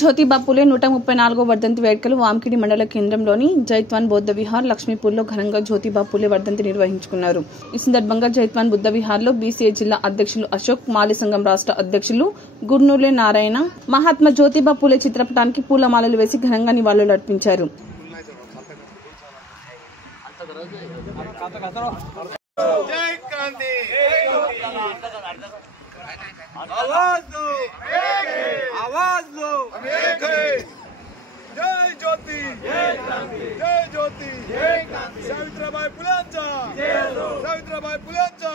జ్యోతిబా పూలే 134వ వర్ధంతి వేడుకలు వాంకిడి మండల కేంద్రంలోని జైత్వాన్ బౌద్ధ విహార్ లక్ష్మీపూర్లో ఘనంగా జ్యోతిబా పూలే వర్ధంతి నిర్వహించుకున్నారు. ఈ సందర్భంగా జైత్వాన్ బుద్ధ విహార్లో బీసీఏ జిల్లా అధ్యక్షులు అశోక్, మాలి సంఘం రాష్ట్ర అధ్యక్షులు గుర్నూలే నారాయణ మహాత్మా జ్యోతిబా పూలే చిత్రపటానికి పూలమాలలు వేసి ఘనంగా నివాళులర్పించారు. आवाज लो जय ज्योति जय ज्योति सावित्रीबाई फुलेंचा सावित्रीबाई फुलेंचा